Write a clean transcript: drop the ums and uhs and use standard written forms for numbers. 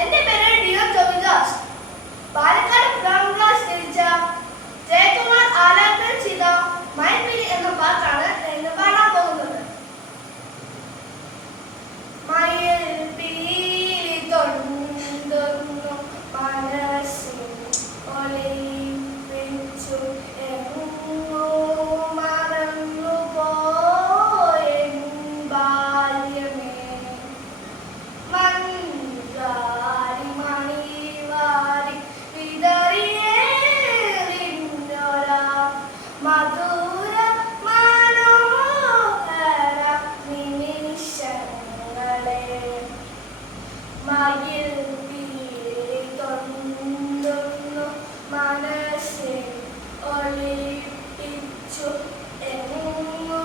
എന്റെ പേര് ഡിയോ ജോബിദാസ്. പാലക്കാട് ബ്രഹ്മദാസ് രചിച്ച ജയകുമാർ ആലാപനം ചെയ്ത മയിൽപീലി എന്ന പാട്ടാണ് എന്ന് പാടാൻ പോകുന്നത്. മയിൽപീലി തൊടുന്നു മനസ്സിൽ ഒളിപ്പിച്ചു എങ്ങോ മറന്നുപോയ ബാല്യമേ. മഞ്ചാടി മണിവാരി വിതറിയേറിഞ്ഞൊരാ മധുര മനോഹര നിമിഷങ്ങളെ. മയിൽപീലി തൊടുന്നു മനസ്സിൽ ഒളിപ്പിച്ചു എങ്ങോ